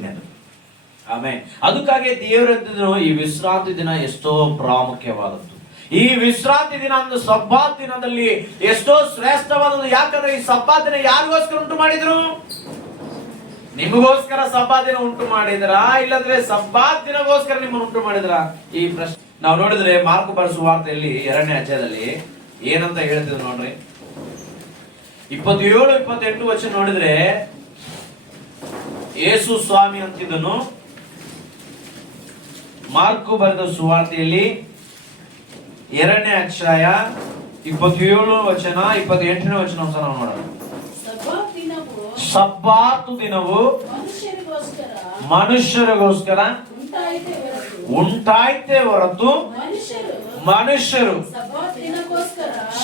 ಅದು ಆಮೇಲೆ ಅದಕ್ಕಾಗಿ ದೇವರದ್ದು ಈ ವಿಶ್ರಾಂತಿ ದಿನ ಎಷ್ಟೋ ಪ್ರಾಮುಖ್ಯವಾದದ್ದು. ಈ ವಿಶ್ರಾಂತಿ ದಿನ ಅಂದ್ರೆ ಸಬ್ಬಾತ್ ದಿನದಲ್ಲಿ ಎಷ್ಟೋ ಶ್ರೇಷ್ಠವಾದದ್ದು. ಯಾಕಂದ್ರೆ ಈ ಸಬ್ಬಾತ್ ದಿನ ಯಾರಿಗೋಸ್ಕರ ಉಂಟು ಮಾಡಿದ್ರು? ನಿಮಗೋಸ್ಕರ ಸಬ್ಬಾತ್ ದಿನ ಉಂಟು ಮಾಡಿದ್ರ? ಇಲ್ಲಂದ್ರೆ ಸಬ್ಬಾತ್ ದಿನಗೋಸ್ಕರ ನಿಮ್ಮನ್ನು ಉಂಟು ಮಾಡಿದ್ರ? ಈ ಪ್ರಶ್ನೆ. ನಾವು ನೋಡಿದ್ರೆ ಮಾರ್ಕ್ ಬರೆಸುವ ವಾರ್ತೆಯಲ್ಲಿ ಎರಡನೇ ಅಧ್ಯಾಯದಲ್ಲಿ ಏನಂತ ಹೇಳ್ತಿದ್ರು ನೋಡ್ರಿ. ಇಪ್ಪತ್ತೇಳು, ಇಪ್ಪತ್ತೆಂಟು ವರ್ಷ ನೋಡಿದ್ರೆ ಯೇಸು ಸ್ವಾಮಿ ಅಂತಿದ್ದನು. ಮಾರ್ಕು ಬರೆದ ಸುವಾರ್ತೆಯಲ್ಲಿ ಎರಡನೇ ಅಕ್ಷಯ ಇಪ್ಪತ್ತೇಳು ವಚನ, ಇಪ್ಪತ್ತೆಂಟನೇ ವಚನ ನಾವು ನೋಡೋಣ ಸಬ್ಬಾತ್ ದಿನವು ಮನುಷ್ಯರಿಗೋಸ್ಕರ ಉಂಟಾಯಿತೆ ಹೊರತು ಮನುಷ್ಯರು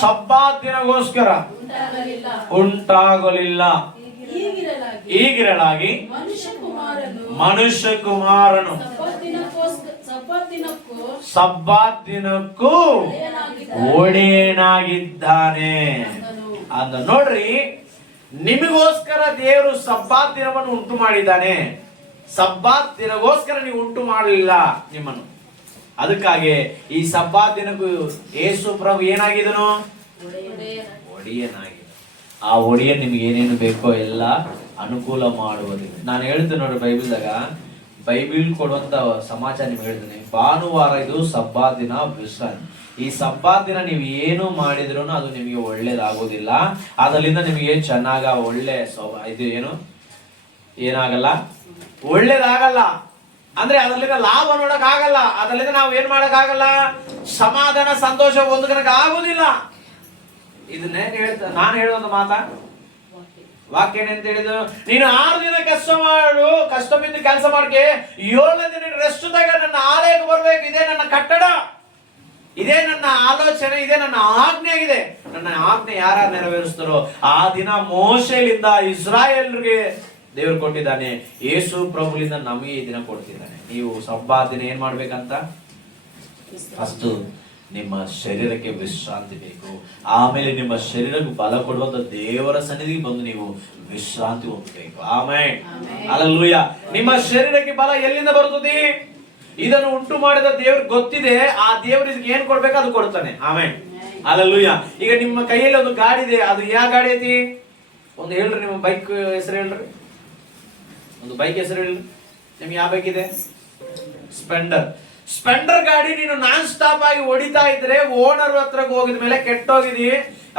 ಸಬ್ಬಾತ್ ದಿನಗೋಸ್ಕರ ಉಂಟಾಗಲಿಲ್ಲ. ಈಗಿರಲಾಗಿ ಮನುಷ್ಯ ಕುಮಾರನು ಸಬ್ಬಾತ್ ದಿನಕ್ಕೂ ಒಡೆಯನಾಗಿದ್ದಾನೆ. ಅಂದ ನೋಡ್ರಿ ನಿಮಗೋಸ್ಕರ ದೇವರು ಸಬ್ಬಾತ್ ದಿನವನ್ನು ಉಂಟು ಮಾಡಿದ್ದಾನೆ. ಸಬ್ಬಾತ್ ದಿನಗೋಸ್ಕರ ನೀವು ಉಂಟು ಮಾಡಲಿಲ್ಲ ನಿಮ್ಮನ್ನು. ಅದಕ್ಕಾಗಿ ಈ ಸಬ್ಬಾತ್ ದಿನಕ್ಕೂ ಏಸು ಪ್ರಭು ಏನಾಗಿದನು? ಒಡೆಯನಾಗಿದೆ ಆ ಒಡೆಯ ನಿಮ್ಗೆ ಏನೇನು ಬೇಕೋ ಎಲ್ಲ ಅನುಕೂಲ ಮಾಡುವುದಿಲ್ಲ. ನಾನು ಹೇಳ್ತೇನೆ ನೋಡಿ ಬೈಬಿಲ್ದಾಗ, ಬೈಬಿಲ್ ಕೊಡುವಂತ ಸಮಾಚಾರ ನಿಮ್ಗೆ ಹೇಳ್ತೇನೆ. ಭಾನುವಾರ ಇದು ಸಬ್ಬಾ ದಿನ ವಿಶ್ರಾಂತಿ ಈ ಸಬ್ಬಾ ದಿನ ನೀವು ಏನು ಮಾಡಿದ್ರು ಅದು ನಿಮಗೆ ಒಳ್ಳೇದಾಗೋದಿಲ್ಲ ಅದರಿಂದ ನಿಮಗೆ ಚೆನ್ನಾಗ ಒಳ್ಳೆ ಸ್ವಭಾ ಇದು ಏನು? ಏನಾಗಲ್ಲ? ಒಳ್ಳೇದಾಗಲ್ಲ. ಅಂದ್ರೆ ಅದರಿಂದ ಲಾಭ ನೋಡಕ್ ಆಗಲ್ಲ ಅದರಿಂದ ನಾವು ಏನ್ ಮಾಡಕ್ ಆಗಲ್ಲ ಸಮಾಧಾನ, ಸಂತೋಷ ಹೊಂದ್ಕೊಳಕ್ ಆಗೋದಿಲ್ಲ ಇದನ್ನೇ ಹೇಳ್ತ ನಾನು ಹೇಳೋದು ಮಾತಾ ವಾಕ್ಯ ಏನಂತ ಹೇಳಿದ್ರು? ನೀನು ಆರು ದಿನ ಕಷ್ಟ ಮಾಡು ಕಷ್ಟ ಬಿದ್ದು ಕೆಲಸ ಮಾಡ್ಕೆ ಏಳನೇ ದಿನ ರೆಸ್ಟ್ ತಗ ನನ್ನ ಆಲಯಕ್ಕೆ ಬರಬೇಕು. ಇದೇ ನನ್ನ ಕಟ್ಟಡ. ಇದೇ ನನ್ನ ಆಲೋಚನೆ ಇದೇ ನನ್ನ ಆಜ್ಞೆ ಆಗಿದೆ. ನನ್ನ ಆಜ್ಞೆ ಯಾರ ನೆರವೇರಿಸ್ತಾರೋ ಆ ದಿನ ಮೋಶೆಲಿಂದ ಇಸ್ರಾಯೇಲ್ರಿಗೆ ದೇವರು ಕೊಟ್ಟಿದ್ದಾನೆ. ಯೇಸು ಪ್ರಭುಲಿಂದ ನಮಗೆ ಈ ದಿನ ಕೊಡ್ತಿದ್ದಾನೆ. ನೀವು ಸಬ್ಬಾ ದಿನ ಏನ್ ಮಾಡ್ಬೇಕಂತ? ಫಸ್ಟ್ ನಿಮ್ಮ ಶರೀರಕ್ಕೆ ವಿಶ್ರಾಂತಿ ಬೇಕು. ಆಮೇಲೆ ನಿಮ್ಮ ಶರೀರಕ್ಕೆ ಬಲ ಕೊಡುವಂತ ದೇವರ ಸನ್ನಿಧಿಗೆ ಬಂದು ನೀವು ವಿಶ್ರಾಂತಿ ಹೊಂದಬೇಕು. ಆಮೇಲೆ ಅಲ್ಲೂಯ ನಿಮ್ಮ ಶರೀರಕ್ಕೆ ಬಲ ಎಲ್ಲಿಂದ ಬರುತ್ತದೆ? ಇದನ್ನು ಉಂಟು ಮಾಡಿದ ದೇವ್ರಿಗೆ ಗೊತ್ತಿದೆ. ಆ ದೇವರಿಗೆ ಏನ್ ಕೊಡ್ಬೇಕು ಅದು ಕೊಡ್ತಾನೆ. ಆಮೇಲೆ ಅಲ್ಲೂಯ ಈಗ ನಿಮ್ಮ ಕೈಯಲ್ಲಿ ಒಂದು ಗಾಡಿ ಇದೆ. ಅದು ಯಾವ ಗಾಡಿ ಐತಿ? ಒಂದು ಹೇಳ್ರಿ ನಿಮ್ಮ ಬೈಕ್ ಹೆಸರು ಹೇಳ್ರಿ. ಒಂದು ಬೈಕ್ ಹೆಸರು ಹೇಳ್ರಿ. ನಿಮ್ಗೆ ಯಾವ ಬೈಕ್ ಇದೆ? ಸ್ಪೆಂಡರ್ ಸ್ಪೆಂಡರ್ ಗಾಡಿ ನೀನು ನಾನ್ ಸ್ಟಾಪ್ ಆಗಿ ಹೊಡಿತಾ ಇದ್ರೆ ಓನರ್ ಹತ್ರಕ್ಕೆ ಹೋಗಿದ ಮೇಲೆ ಕೆಟ್ಟೋಗಿದಿ.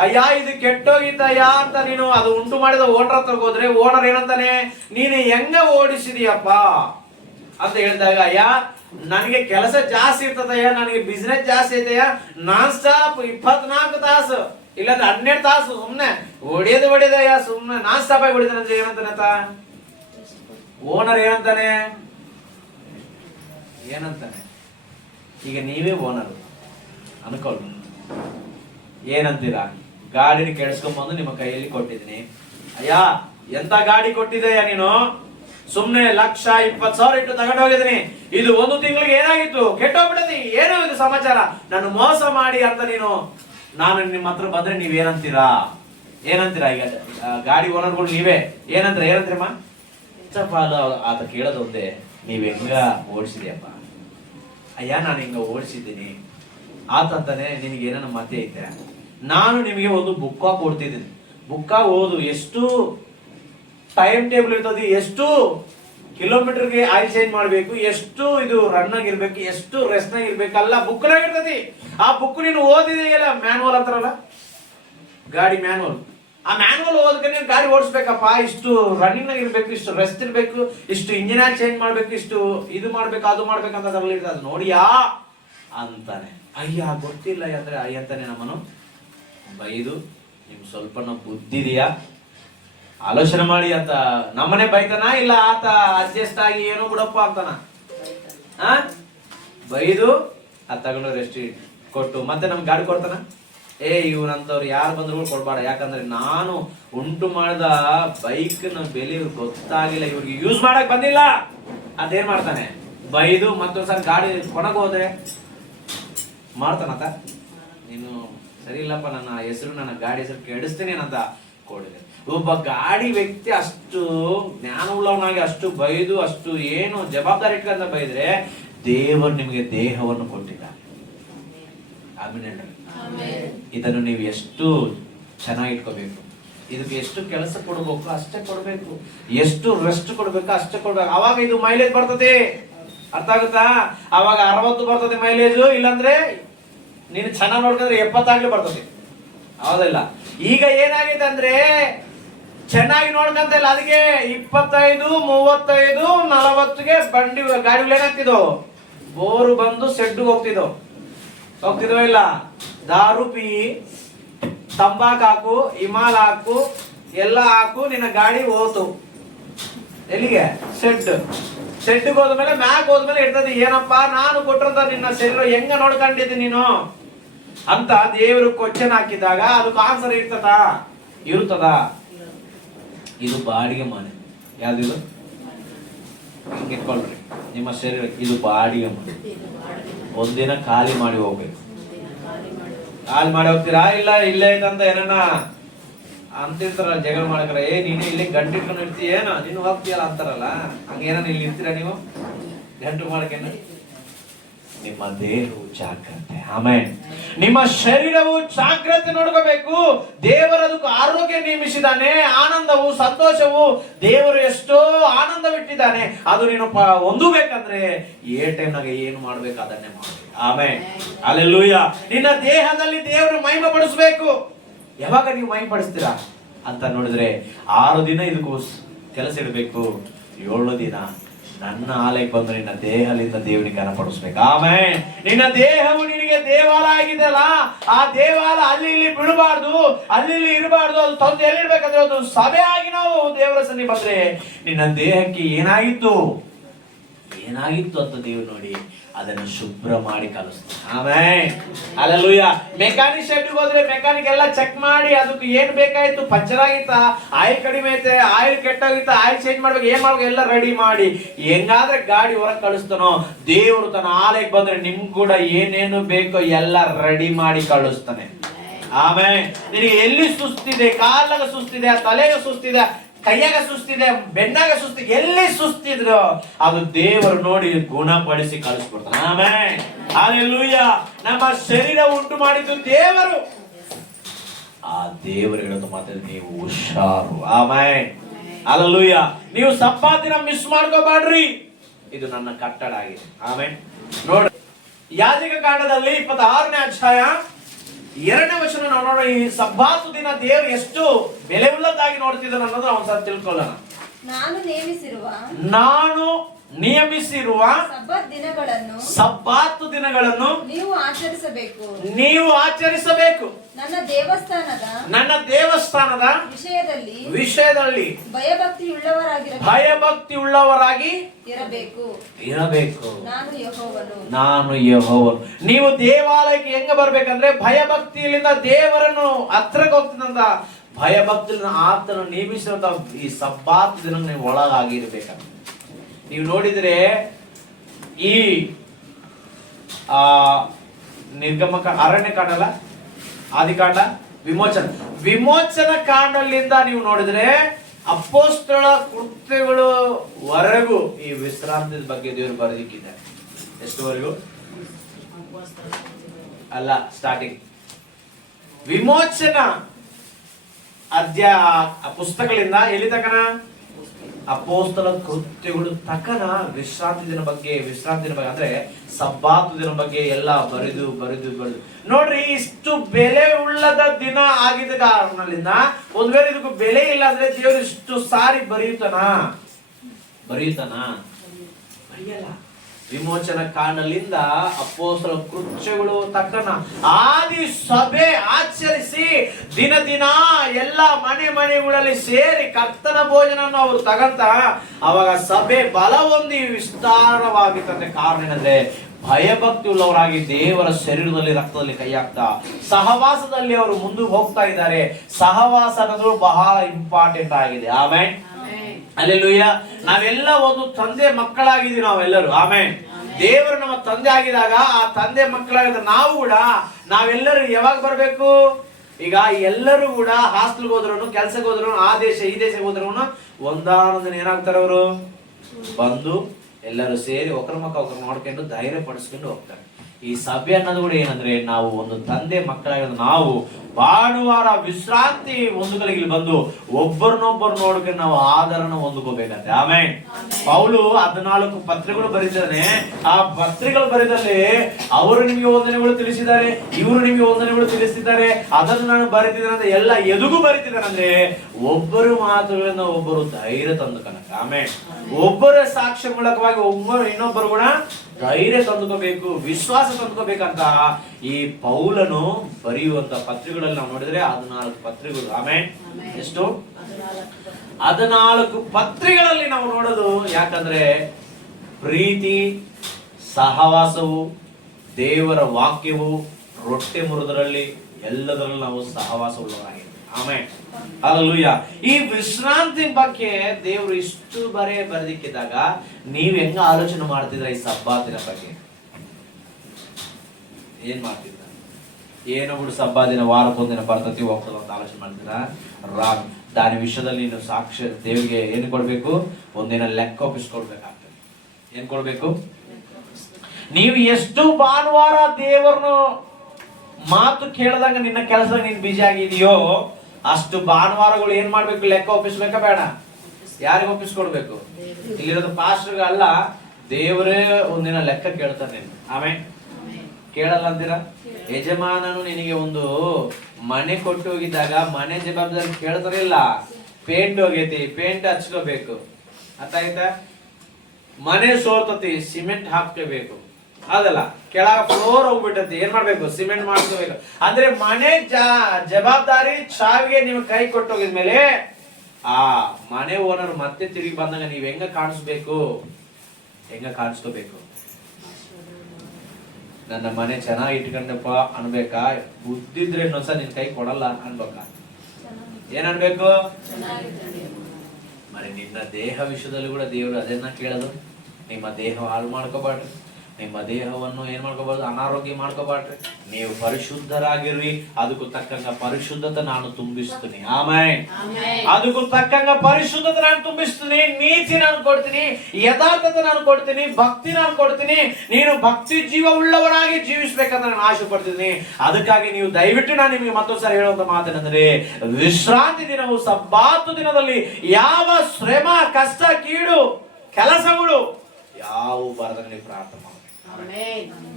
ಅಯ್ಯ, ಇದು ಕೆಟ್ಟೋಗಿತ್ತಯ್ಯ ಅಂತ ನೀನು ಅದು ಉಂಟು ಮಾಡಿದ ಓನರ್ ಹತ್ರ ಹೋದ್ರೆ ಓನರ್ ಏನಂತಾನೆ, ನೀನು ಹೆಂಗ ಓಡಿಸಿದೀಯಪ್ಪ? ಅಂತ ಹೇಳಿದಾಗ, ಅಯ್ಯ, ನನಗೆ ಕೆಲಸ ಜಾಸ್ತಿ ಇರ್ತದಯ್ಯ, ನನಗೆ ಬಿಸ್ನೆಸ್ ಜಾಸ್ತಿ ಐತಯ್ಯ, ನಾನ್ ಸ್ಟಾಪ್ ಇಪ್ಪತ್ನಾಲ್ಕು ತಾಸು, ಇಲ್ಲಾಂದ್ರೆ ಹನ್ನೆರಡು ತಾಸು ಸುಮ್ಮನೆ ಹೊಡಿಯೋದು ಹೊಡಿಯೋದಯ್ಯ ಸುಮ್ಮನೆ ನಾನ್ ಸ್ಟಾಪ್ ಆಗಿ ಹೊಡಿತಾನೆ ಅಂತ ಏನಂತಾನೆ ಓನರ್ ಏನಂತಾನೆ? ಏನಂತಾನೆ? ಈಗ ನೀವೇ ಓನರ್. ಅನ್ಕೊಳ್ಳಿ. ಏನಂತೀರಾ? ಗಾಡಿನ ಕೆಡಿಸ್ಕೊಂಡ್ಬಂದು ನಿಮ್ಮ ಕೈಯಲ್ಲಿ ಕೊಟ್ಟಿದ್ದೀನಿ. ಅಯ್ಯ, ಎಂತ ಗಾಡಿ ಕೊಟ್ಟಿದೆಯಾ ನೀನು? ಸುಮ್ನೆ ಲಕ್ಷ ಇಪ್ಪತ್ ಸಾವಿರ ಇಟ್ಟು ತಗೊಂಡು ಹೋಗಿದ್ದೀನಿ. ಇದು ಒಂದು ತಿಂಗಳಿಗೆ ಏನಾಗಿತ್ತು? ಕೆಟ್ಟೋಗ್ಬಿಡತಿ ಏನು ಇದು ಸಮಾಚಾರ. ನಾನು ಮೋಸ ಮಾಡಿ ಅಂತ ನೀನು. ನಾನು ನಿಮ್ಮ ಹತ್ರ ಬಂದ್ರೆ ನೀವ್ ಏನಂತೀರಾ ಏನಂತೀರಾ ಈಗ ಗಾಡಿ ಓನರ್ಗಳು ನೀವೇ. ಏನಂತೀರ? ಏನಂತೀರಮ್ಮ? ಫಸ್ಟ್ ಅದು ಆತ ಕೇಳೋದು ಒಂದೇ. ನೀವ್ ಹೆಂಗ ಓಡಿಸಿದ್ಯಪ್ಪ? ಅಯ್ಯ, ನಾನು ಹಿಂಗ ಓಡಿಸಿದ್ದೀನಿ. ಆತಂತಾನೆ ನಿನಗೆ ಏನಾನ ಮತ್ತೆ ಐತೆ. ನಾನು ನಿಮಗೆ ಒಂದು ಬುಕ್ಕ ಕೊಡ್ತಿದ್ದೀನಿ. ಬುಕ್ಕ ಓದು. ಎಷ್ಟು ಟೈಮ್ ಟೇಬಲ್ ಇರ್ತದೆ, ಎಷ್ಟು ಕಿಲೋಮೀಟರ್ಗೆ ಆಯಿಲ್ ಚೇಂಜ್ ಮಾಡಬೇಕು, ಎಷ್ಟು ಇದು ರನ್ ಆಗಿರ್ಬೇಕು, ಎಷ್ಟು ರೆಸ್ಟ್ ಆಗಿರ್ಬೇಕಲ್ಲ ಬುಕ್ ಆ ಬುಕ್ ನೀನು ಓದಿದೆಯಲ್ಲ ಮ್ಯಾನುವಲ್ ಅಂತಾರಲ್ಲ? ಗಾಡಿ ಮ್ಯಾನುವಲ್ ಆ ಮ್ಯಾನುವಲ್ ಓದಕ್ಕೆ ಗಾಡಿ ಓಡಿಸ್ಬೇಕಪ್ಪ, ಇಷ್ಟು ರನ್ನಿಂಗ್ ಇರ್ಬೇಕು, ಇಷ್ಟು ರೆಸ್ಟ್ ಇರಬೇಕು, ಇಷ್ಟು ಇಂಜಿನ್ ಚೇಂಜ್ ಮಾಡ್ಬೇಕು, ಇಷ್ಟು ಇದು ಮಾಡ್ಬೇಕು, ಅದು ಮಾಡ್ಬೇಕಂತ ಅಂತ ಅದ್ರಲ್ಲಿ ಇರ್ತದೆ ನೋಡಿಯಾ? ಅಂತಾನೆ. ಅಯ್ಯ, ಗೊತ್ತಿಲ್ಲ ಅಂದ್ರೆ ಅಯ್ಯ ಅಂತಾನೆ ನಮ್ಮನು ಬೈದು ನಿಮ್ ಬುದ್ಧಿ ಇದೆಯಾ? ಆಲೋಚನೆ ಮಾಡಿ ಅಂತ. ನಮ್ಮನೆ ಬೈತಾನ? ಇಲ್ಲ, ಆತ ಅಡ್ಜಸ್ಟ್ ಆಗಿ ಏನೋ ಬಿಡಪ್ಪ ಅಂತಾನ. ಬೈದು ಆ ತಗೊಂಡು ರೆಸ್ಟ್ ಕೊಟ್ಟು, ಮತ್ತೆ ನಮ್ಗೆ ಗಾಡಿ ಕೊಡ್ತಾನ? ಏ ಇವ್ರಂತವ್ರು ಯಾರು ಬಂದ್ರು ಕೊಡ್ಬಾರ ಯಾಕಂದ್ರೆ ನಾನು ಉಂಟು ಮಾಡಿದ ಬೈಕ್ನ ಬೆಲೆ ಇವ್ರಿಗೆ ಗೊತ್ತಾಗಿಲ್ಲ. ಇವ್ರಿಗೆ ಯೂಸ್ ಮಾಡಕ್ ಬಂದಿಲ್ಲ. ಅದೇನ್ ಮಾಡ್ತಾನೆ? ಬೈದು ಮತ್ತೊಂದ್ಸಲ ಗಾಡಿ ಕೊಣಗೋದ್ರೆ ಹೋದ್ರೆ ಮಾಡ್ತಾನತ ನೀನು ಸರಿ ಇಲ್ಲಪ್ಪ ನನ್ನ ಹೆಸರು, ನನ್ನ ಗಾಡಿ ಹೆಸರು ಕೆಡಿಸ್ತೀನಿ ಅಂತ ಕೊಡಿದೆ. ಒಬ್ಬ ಗಾಡಿ ವ್ಯಕ್ತಿ ಅಷ್ಟು ಜ್ಞಾನ ಉಳ್ಳವನಾಗಿ ಅಷ್ಟು ಬೈದು, ಅಷ್ಟು ಏನು ಜವಾಬ್ದಾರಿ ಇಟ್ಕೊಂಡ ಬೈದ್ರೆ ದೇವರು ನಿಮಗೆ ದೇಹವನ್ನು ಹೇಳ್ರಿ. ಆಮೆನ್. ಇದನ್ನು ನೀವು ಎಷ್ಟು ಚೆನ್ನಾಗಿ ಇಟ್ಕೋಬೇಕು ಇದಕ್ಕೆ ಎಷ್ಟು ಕೆಲಸ ಕೊಡಬೇಕು, ಅಷ್ಟೇ ಕೊಡಬೇಕು. ಎಷ್ಟು ರೆಸ್ಟ್ ಕೊಡಬೇಕು, ಅಷ್ಟೇ ಕೊಡ್ಬೇಕು. ಅವಾಗ ಇದು ಮೈಲೇಜ್ ಬರ್ತದೆ. ಅರ್ಥ ಆಗುತ್ತಾ? ಅವಾಗ ಅರವತ್ತು ಬರ್ತದೆ ಮೈಲೇಜ್ ಇಲ್ಲಾಂದ್ರೆ ನೀನು ಚೆನ್ನಾಗಿ ನೋಡ್ಕೊಂಡ್ರೆ ಎಪ್ಪತ್ತಾಗ್ಲಿ ಬರ್ತದೆ. ಹೌದಿಲ್ಲ? ಈಗ ಏನಾಗಿದೆ ಅಂದ್ರೆ, ಚೆನ್ನಾಗಿ ನೋಡ್ಕಂತ ಇಲ್ಲ ಅದಕ್ಕೆ ಇಪ್ಪತ್ತೈದು, ಮೂವತ್ತೈದು, ನಲವತ್ತಿಗೆ ಬಂಡಿ ಗಾಡಿಗಳು ಏನಾಗ್ತಿದ್ವು ಬೋರು ಬಂದು ಸೆಡ್ಡು ಹೋಗ್ತಿದ್ವು ಹೋಗ್ತಿದ್ವೋ ಇಲ್ಲ? ದಾರು ಪಿ ತಂಬಾಕ್ ಹಾಕು, ಹಿಮಾಲ ಹಾಕು, ಎಲ್ಲ ಹಾಕು, ನಿನ್ನ ಗಾಡಿ ಹೋತು. ಎಲ್ಲಿಗೆ? ಸೆಟ್ ಸೆಟ್ಗೆ ಹೋದ್ಮೇಲೆ ಮ್ಯಾಗ್ ಹೋದ್ಮೇಲೆ ಇರ್ತದೆ, ಏನಪ್ಪ, ನಾನು ಕೊಟ್ಟಿರೋದ ನಿನ್ನ ಶರೀರ ಹೆಂಗ ನೋಡ್ಕೊಂಡಿದ್ದಿ ನೀನು? ಅಂತ ದೇವರು ಕ್ವಶನ್ ಹಾಕಿದಾಗ ಅದಕ್ಕೆ ಆನ್ಸರ್ ಇರ್ತದ? ಇರುತ್ತದ? ಇದು ಬಾಡಿಗೆ ಮನೆ. ಯಾವ್ದಿದು ಇಟ್ಕೊಳ್ರಿ. ನಿಮ್ಮ ಶರೀರ ಇದು ಬಾಡಿಗೆ ಮನೆ. ಒಂದಿನ ಖಾಲಿ ಮಾಡಿ ಹೋಗ್ಬೇಕು. ಖಾಲಿ ಮಾಡಿ ಹೋಗ್ತೀರಾ? ಇಲ್ಲ, ಇಲ್ಲೇ ಐತಂತ ಏನನ್ನ ಅಂತಿರ್ತಾರ ಜಗಳ ಮಾಡಕರ. ಏ, ನೀನು ಇಲ್ಲಿ ಗಂಟು ಇಟ್ಕೊಂಡು ಇರ್ತೀಯ? ಏನೋ? ನೀನು ಹೋಗ್ತೀಯಲ್ಲ ಅಂತಾರಲ್ಲ. ಹಂಗೇನ ಇಲ್ಲಿ ಇರ್ತೀರಾ ನೀವು? ಗಂಟು ಮಾಡ್ಕೇನ ನಿಮ್ಮ ದೇಹವು ಜಾಗ್ರತೆ ಆಮೇಲೆ ನಿಮ್ಮ ಶರೀರವು ಜಾಗ್ರತೆ ನೋಡ್ಕೋಬೇಕು. ದೇವರದು ನೇಮಿಸಿದ್ದಾನೆ ಆನಂದವು ಸಂತೋಷವು ದೇವರು ಎಷ್ಟೋ ಆನಂದವಿಟ್ಟಿದ್ದಾನೆ. ಅದು ನೀನು ಪ- ಹೊಂದಬೇಕಂದ್ರೆ ಏ ಟೈಮ್ನಾಗ ಏನು ಮಾಡ್ಬೇಕು ಅದನ್ನೇ ಮಾಡಬೇಕು. ಆಮೇಲೆ ಅಲ್ಲೆಲ್ಲೂಯ್ಯ ನಿನ್ನ ದೇಹದಲ್ಲಿ ದೇವರು ಮಹಿಮೆ ಪಡಿಸ್ಬೇಕು ಯಾವಾಗ ನೀವು ಮಹಿಮೆ ಪಡಿಸ್ತೀರಾ ಅಂತ ನೋಡಿದ್ರೆ ಆರು ದಿನ ಇದಕ್ಕೂ ಕೆಲಸ ಇಡಬೇಕು. ಏಳು ದಿನ. ನನ್ನ ಆಲಯಕ್ಕೆ ಬಂದು ನಿನ್ನ ದೇಹದಿಂದ ದೇವನಿಗೆ ಕನಪಡಿಸ್ಬೇಕು ಆಮೇಲೆ ನಿನ್ನ ದೇಹವು ನಿನಗೆ ದೇವಾಲಯ ಆಗಿದೆಯಲ್ಲ, ಆ ದೇವಾಲಯ ಅಲ್ಲಿ ಇಲ್ಲಿ ಬಿಡಬಾರ್ದು ಅಲ್ಲಿ ಇಲ್ಲಿ ಇರಬಾರ್ದು, ಅದು ತಂದು ಎಲ್ಲಿಡ್ಬೇಕಂದ್ರೆ ಅದು ಸಭೆ ಆಗಿ ನಾವು ದೇವರ ಸನ್ನಿ ಬಂದ್ರೆ ನಿನ್ನ ದೇಹಕ್ಕೆ ಏನಾಗಿತ್ತು? ಏನಾಗಿತ್ತು ಅಂತ ದೇವ್ರು ನೋಡಿ. ಅದನ್ನು ಶುಭ್ರ ಮಾಡಿ ಅಲ್ಲೂಯ ಮೆಕ್ಯಾನಿಕ್ ಶೆಡ್ಗೆ ಹೋದ್ರೆ ಮೆಕ್ಯಾನಿಕ್ ಎಲ್ಲ ಚೆಕ್ ಮಾಡಿ, ಅದಕ್ಕೆ ಏನ್ ಬೇಕಾಯ್ತು? ಪಂಚರ್ ಆಗಿತ್ತ ಆಯಿಲ್ ಕಡಿಮೆ ಐತೆ, ಆಯಿಲ್ ಕೆಟ್ಟೋಗಿತ್ತ, ಆಯಿಲ್ ಚೇಂಜ್ ಮಾಡ್ಬೇಕು, ಏನ್ ಮಾಡ್ಬೇಕು? ಎಲ್ಲ ರೆಡಿ ಮಾಡಿ. ಹೆಂಗಾದ್ರೆ ಗಾಡಿ ಹೊರಗೆ ಕಳಿಸ್ತಾನೋ? ದೇವರು ತನ್ನ ಆಲಯಕ್ಕೆ ಬಂದ್ರೆ ನಿಮ್ ಕೂಡ ಏನೇನು ಬೇಕೋ ಎಲ್ಲ ರೆಡಿ ಮಾಡಿ ಕಳಿಸ್ತಾನೆ. ಆಮೇಲೆ ನಿನಗೆ ಎಲ್ಲಿ ಸುಸ್ತಿದೆ? ಕಾಲಾಗ ಸುಸ್ತಿದೆ, ತಲೆಗೆ ಸುಸ್ತಿದೆ ಕೈಯಾಗ ಸುಸ್ತಿದೆ, ಬೆನ್ನಾಗ ಸುಸ್ತಿ, ಎಲ್ಲಿ ಸುಸ್ತಿದ್ರು ಅದು ದೇವರು ನೋಡಿ ಗುಣಪಡಿಸಿ ಕಳಿಸ್ಕೊಡ್ತಾನೆ. ಆಮೇಲೆ ಅಲ್ಲೆಲ್ಲೂಯ್ಯ ನಮ್ಮ ಶರೀರ ಉಂಟು ಮಾಡಿದ್ದು ದೇವರು. ಆ ದೇವರು ಹೇಳೋದು ಮಾತ್ರ ನೀವು ಹುಷಾರು. ಆಮೇಲೆ ಅಲ್ಲೂಯ್ಯ ನೀವು ಸಪ್ಪಾತಿನ ಮಿಸ್ ಮಾಡ್ಕೋಬೇಡ್ರಿ ಇದು ನನ್ನ ಕಟ್ಟಡ ಆಗಿದೆ. ಆಮೇಲೆ ನೋಡಿ. ಯಾಜಿಕ ಕಾಂಡದಲ್ಲಿ ಇಪ್ಪತ್ತಾರನೇ ಅಧ್ಯಾಯ ಎರಡನೇ ವಚನ ನಾವು ನೋಡೋ ಈ ಸಬ್ಬಾತು ದಿನ ದೇವರು ಎಷ್ಟು ಬೆಲೆ ಉಳ್ಳದ್ದಾಗಿ ನೋಡ್ತಿದ್ದಾನೆ ಅನ್ನೋದು ನಾವು ಒಂದ್ಸಲ ತಿಳ್ಕೊಳ್ಳೋಣ. ನಾನು ನೇಮಿಸಿರುವ ನಾನು ನಿಯಮಿಸಿರುವ ದಿನಗಳನ್ನು ಸಬ್ಬಾತು ದಿನಗಳನ್ನು ನೀವು ಆಚರಿಸಬೇಕು. ನೀವು ಆಚರಿಸಬೇಕು. ನನ್ನ ದೇವಸ್ಥಾನದ ನನ್ನ ದೇವಸ್ಥಾನದ ವಿಷಯದಲ್ಲಿ ವಿಷಯದಲ್ಲಿ ಭಯಭಕ್ತಿಯುಳ್ಳವರಾಗಿರಬೇಕು. ಭಯಭಕ್ತಿ ಉಳ್ಳವರಾಗಿ ಇರಬೇಕು. ಇರಬೇಕು. ನಾನು ಯಹೋವನು. ನಾನು ಯಹೋವನು. ನೀವು ದೇವಾಲಯಕ್ಕೆ ಹೆಂಗ ಬರ್ಬೇಕಂದ್ರೆ ಭಯಭಕ್ತಿಯಿಂದ ದೇವರನ್ನು ಹತ್ರಕ್ಕೆ ಹೋಗ್ತಿದ್ದಂತ ಭಯಭಕ್ತಿಯಿಂದ ಆತನ ನೇಮಿಸಿದಂತ ಈ ಸಬ್ಬಾತ್ ದಿನ ನೀವು ಒಳಗಾಗಿರ್ಬೇಕಂತ. ನೀವು ನೋಡಿದ್ರೆ ಈ, ಆ ನಿರ್ಗಮಕ ಅರಣ್ಯ ಕಾಂಡಲ್ಲ ಆದಿಕಾಂಡ ವಿಮೋಚನ. ವಿಮೋಚನ ಕಾಂಡಲ್ಲಿಂದ ನೀವು ನೋಡಿದ್ರೆ ಅಪ್ಪೋಸ್ತಳ ಕೃತ್ಯಗಳು ವರೆಗೂ ಈ ವಿಶ್ರಾಂತಿ ಬಗ್ಗೆ ದೇವರು ಬರೆದಿಕ್ಕಿದ್ದಾರೆ. ಎಷ್ಟುವರೆಗೂ? ಅಲ್ಲ ಸ್ಟಾರ್ಟಿಂಗ್ ವಿಮೋಚನ ಅಧ್ಯ ಪುಸ್ತಕಗಳಿಂದ ಎಲ್ಲಿ ತಕನ ಅಪೋಸ್ತಲ ಕೃತ್ಯಗಳು ತಕನ ವಿಶ್ರಾಂತಿ ದಿನ ಬಗ್ಗೆ, ವಿಶ್ರಾಂತಿ ದಿನ ಬಗ್ಗೆ ಅಂದ್ರೆ ಸಬ್ಬಾತ್ ದಿನ ಬಗ್ಗೆ ಎಲ್ಲ ಬರೆದು ಬರೆದು ಬರೆದು. ನೋಡ್ರಿ, ಇಷ್ಟು ಬೆಲೆ ಉಳ್ಳದ ದಿನ ಆಗಿದ ಕಾರಣದಿಂದ ಒಂದ್ ವೇಳೆ ಇದಕ್ಕೂ ಬೆಲೆ ಇಲ್ಲ ಅಂದ್ರೆ ದೇವರು ಇಷ್ಟು ಸಾರಿ ಬರೆಯುತ್ತಾನ? ಬರೆಯುತ್ತಾನ? ಬರೆಯಲ್ಲ. ವಿಮೋಚನ ಕಾರಣದಿಂದ ಅಪ್ಪೋಸಲ ಕೃತ್ಯಗಳು ತಕ್ಕನ ಆದಿ ಸಭೆ ಆಚರಿಸಿ ದಿನ ದಿನ ಎಲ್ಲ ಮನೆ ಮನೆಗಳಲ್ಲಿ ಸೇರಿ ಕರ್ತನ ಭೋಜನ ಅವರು ತಗಂತ ಅವಾಗ ಸಭೆ ಬಲ ಹೊಂದಿ ವಿಸ್ತಾರವಾಗಿರ್ತದೆ ಕಾರಣ ಏನಂದ್ರೆ ಭಯಭಕ್ತಿ ಉಳ್ಳವರಾಗಿ ದೇವರ ಶರೀರದಲ್ಲಿ ರಕ್ತದಲ್ಲಿ ಕೈ ಹಾಕ್ತಾ ಸಹವಾಸದಲ್ಲಿ ಅವರು ಮುಂದೆ ಹೋಗ್ತಾ ಇದ್ದಾರೆ. ಸಹವಾಸ ಅನ್ನೋದು ಬಹಳ ಇಂಪಾರ್ಟೆಂಟ್ ಆಗಿದೆ. ಆಮೇಲೆ ಅಲ್ಲೆಲ್ಲೂಯ್ಯ ನಾವೆಲ್ಲ ಒಂದು ತಂದೆ ಮಕ್ಕಳಾಗಿದ್ದೀವಿ ನಾವೆಲ್ಲರೂ. ಆಮೇಲೆ ದೇವರು ನಮ್ಮ ತಂದೆ ಆಗಿದಾಗ ಆ ತಂದೆ ಮಕ್ಕಳಾಗಿದ್ದ ನಾವು ಕೂಡ ನಾವೆಲ್ಲರೂ ಯಾವಾಗ ಬರಬೇಕು? ಈಗ ಎಲ್ಲರೂ ಕೂಡ ಹಾಸ್ಟೆಲ್ಗೆ ಹೋದ್ರು ಕೆಲ್ಸಕ್ಕೆ ಹೋದ್ರು ಆ ದೇಶ, ಈ ದೇಶಕ್ಕೆ ಹೋದ್ರು ಒಂದಾನೊಂದು ದಿನ ಏನಾಗ್ತಾರೆ ಅವರು? ಬಂದು ಎಲ್ಲರೂ ಸೇರಿ ಒಕ್ಕರ ಮಕ್ಕ ಒಕ್ಕರು ನೋಡ್ಕೊಂಡು ಧೈರ್ಯ ಪಡಿಸ್ಕೊಂಡು ಹೋಗ್ತಾರೆ. ಈ ಸಭೆ ಅನ್ನೋದು ಕೂಡ ಏನಂದ್ರೆ ನಾವು ಒಂದು ತಂದೆ ಮಕ್ಕಳಾಗಿರೋದು ನಾವು ಭಾನುವಾರ ವಿಶ್ರಾಂತಿ ಒಂದುಗಳಿಗೆ ಬಂದು ಒಬ್ಬರನ್ನೊಬ್ಬರು ನೋಡ್ಕೊಂಡು ನಾವು ಆಧಾರನ ಹೊಂದ್ಕೋಬೇಕಂತೆ. ಆಮೇಲೆ ಅವಳು ಹದಿನಾಲ್ಕು ಪತ್ರಿಕೆಗಳು ಬರೀತಾನೆ. ಆ ಪತ್ರಿಕೆಗಳು ಬರೆದಲ್ಲಿ ಅವರು ನಿಮಗೆ ವಂದನೆಗಳು ತಿಳಿಸಿದ್ದಾರೆ ಇವರು ನಿಮಗೆ ವಂದನೆಗಳು ತಿಳಿಸಿದ್ದಾರೆ ಅದನ್ನು ನಾನು ಬರೀತಿದ್ದೇನೆ ಎಲ್ಲ ಎದುಗೂ ಬರೀತಿದ್ದಾನೆ ಅಂದ್ರೆ ಒಬ್ಬರು ಮಾತುಗಳನ್ನ ಒಬ್ಬರು ಧೈರ್ಯ ತಂದು ಕನಕ. ಆಮೇಲೆ ಒಬ್ಬರ ಸಾಕ್ಷ್ಯ ಮೂಲಕವಾಗಿ ಒಬ್ಬರು ಇನ್ನೊಬ್ಬರು ಕೂಡ ಧೈರ್ಯ ತಂದುಕೋಬೇಕು ವಿಶ್ವಾಸ ತಂದುಕೋಬೇಕಂತ ಈ ಪೌಲನು ಬರೆಯುವಂತ ಪತ್ರಿಕೆಗಳಲ್ಲಿ ನಾವು ನೋಡಿದ್ರೆ ಹದಿನಾಲ್ಕು ಪತ್ರಿಕೆಗಳು. ಆಮೇಲೆ ಎಷ್ಟು? ಹದಿನಾಲ್ಕು. ಪತ್ರಿಕೆಗಳಲ್ಲಿ ನಾವು ನೋಡೋದು ಯಾಕಂದ್ರೆ ಪ್ರೀತಿ ಸಹವಾಸವು ದೇವರ ವಾಕ್ಯವು ರೊಟ್ಟೆ ಮುರಿದರಲ್ಲಿ ಎಲ್ಲದರಲ್ಲಿ ನಾವು ಸಹವಾಸ ಉಳ್ಳವರಾಗಿದ್ದೇವೆ ಆಮೇಲೆ ಅಲ್ಲೂಯ್ಯ ಈ ವಿಶ್ರಾಂತಿ ಬಗ್ಗೆ ದೇವರು ಇಷ್ಟು ಬರೆ ಬರೆದಿಕ್ಕಿದಾಗ ನೀವ್ ಹೆಂಗ ಆಲೋಚನೆ ಮಾಡ್ತಿದ್ರ ಈ ಸಬ್ಬಾತಿನ ಬಗ್ಗೆ? ಏನ್ ಮಾಡ್ತಿದ್ದ? ಏನೋ ಬಿಡು ಸಂಪಾದಿನ ವಾರಕ್ಕೊಂದಿನ ಬರ್ತತಿ ಹೋಗ್ತದ ಅಂತ ಆಲೋಚನೆ ಮಾಡ್ತೀರಾ ರಾಂಗ್ ದಾನಿ ವಿಷಯದಲ್ಲಿ ನೀನು ಸಾಕ್ಷಿ, ದೇವ್ರಿಗೆ ಏನ್ ಕೊಡ್ಬೇಕು? ಒಂದಿನ ಲೆಕ್ಕ ಒಪ್ಪಿಸ್ಕೊಡ್ಬೇಕಾಗ್ತದೆ ಏನ್ ಕೊಡ್ಬೇಕು? ನೀವು ಎಷ್ಟು ಭಾನುವಾರ ದೇವರನ್ನು ಮಾತು ಕೇಳಿದಾಗ ನಿನ್ನ ಕೆಲಸ ನೀನ್ ಬಿಜಿ ಆಗಿದೆಯೋ, ಅಷ್ಟು ಭಾನುವಾರಗಳು ಏನ್ ಮಾಡ್ಬೇಕು? ಲೆಕ್ಕ ಒಪ್ಪಿಸ್ಬೇಕಾ ಬೇಡ? ಯಾರಿಗೆ ಒಪ್ಪಿಸ್ಕೊಡ್ಬೇಕು ಇಲ್ಲಿರೋದು ಪಾಸ್ಟ್ರಿಗೆ ಅಲ್ಲ, ದೇವರೇ ಒಂದಿನ ಲೆಕ್ಕ ಕೇಳ್ತಾನೆ ನೀನು. ಆಮೇಲೆ ಕೇಳಲ್ಲ ಅಂತೀರಾ ಯಜಮಾನನು ನಿನಗೆ ಒಂದು ಮನೆ ಕೊಟ್ಟು ಹೋಗಿದ್ದಾಗ ಮನೆ ಜವಾಬ್ದಾರಿ ಕೇಳ್ತಾರಿಲ್ಲ ಪೇಂಟ್ ಹೋಗೈತಿ, ಪೇಂಟ್ ಹಚ್ಕೋಬೇಕು. ಅರ್ಥ ಆಯ್ತಾ ಮನೆ ಸೋರ್ತತಿ ಸಿಮೆಂಟ್ ಹಾಕ್ಕೋಬೇಕು. ಅದಲ್ಲ ಕೆಳಗ ಫ್ಲೋರ್ ಹೋಗ್ಬಿಟ್ಟತಿ. ಏನ್ ಮಾಡ್ಬೇಕು? ಸಿಮೆಂಟ್ ಮಾಡ್ಕೋಬೇಕು. ಅಂದ್ರೆ ಮನೆ ಜವಾಬ್ದಾರಿ ಚಾವಿಗೆ ನೀವು ಕೈ ಕೊಟ್ಟೋಗಿದ್ಮೇಲೆ ಆ ಮನೆ ಓನರ್ ಮತ್ತೆ ತಿರುಗಿ ಬಂದಾಗ ನೀವ್ ಹೆಂಗ ಕಾಣಿಸ್ಬೇಕು? ಹೆಂಗ ಕಾಣಿಸ್ಕೋಬೇಕು? ನನ್ನ ಮನೆ ಚೆನ್ನಾಗಿ ಇಟ್ಕೊಂಡಪ್ಪ ಅನ್ಬೇಕಾ? ಬುದ್ಧಿದ್ರೆ ಇನ್ನೊಂದ್ಸ ನಿನ್ ಕೈ ಕೊಡಲ್ಲ ಅನ್ಬೇಕಾ? ಏನ್ ಅನ್ಬೇಕು? మరి ನಿನ್ನ ದೇಹ ವಿಷಯದಲ್ಲಿ ಕೂಡ ದೇವರು ಅದನ್ನ ಕೇಳೋದು. ನಿಮ್ಮ ದೇಹ ಹಾಳು ಮಾಡ್ಕೋಬಾರ್ದು. ನಿಮ್ಮ ದೇಹವನ್ನು ಏನ್ ಮಾಡ್ಕೋಬಾರ್ದು? ಅನಾರೋಗ್ಯ ಮಾಡ್ಕೋಬಾರ್ರಿ ನೀವು ಪರಿಶುದ್ಧರಾಗಿರ್ರಿ. ಅದಕ್ಕೂ ತಕ್ಕಂಗ ಪರಿಶುದ್ಧತೆ ನಾನು ತುಂಬಿಸ್ತೀನಿ. ಆಮೇಲೆ ಅದಕ್ಕೂ ತಕ್ಕಂಗ ಪರಿಶುದ್ಧತೆ ನಾನು ತುಂಬಿಸ್ತೀನಿ. ನೀತಿ ನಾನು ಕೊಡ್ತೀನಿ. ಯಥಾರ್ಥತೆ ನಾನು ಕೊಡ್ತೀನಿ. ಭಕ್ತಿ ನಾನು ಕೊಡ್ತೀನಿ. ನೀನು ಭಕ್ತಿ ಜೀವ ಉಳ್ಳವನಾಗಿ ಜೀವಿಸ್ಬೇಕಂತ ನಾನು ಆಶೆ ಪಡ್ತೀನಿ. ಅದಕ್ಕಾಗಿ ನೀವು ದಯವಿಟ್ಟು ನಾನು ನಿಮಗೆ ಮತ್ತೊಂದು ಸಾರಿ ಹೇಳುವಂತ ಮಾತೇನೆಂದರೆ ವಿಶ್ರಾಂತಿ ದಿನವು ಸಬ್ಬಾತು ದಿನದಲ್ಲಿ ಯಾವ ಶ್ರಮ ಕಷ್ಟ ಕೀಡು ಕೆಲಸಗಳು ಯಾವ ಬರದಂಗೆ ಪ್ರಾರ್ಥನೆ ಮಾಡಿ ಆಮೆನ್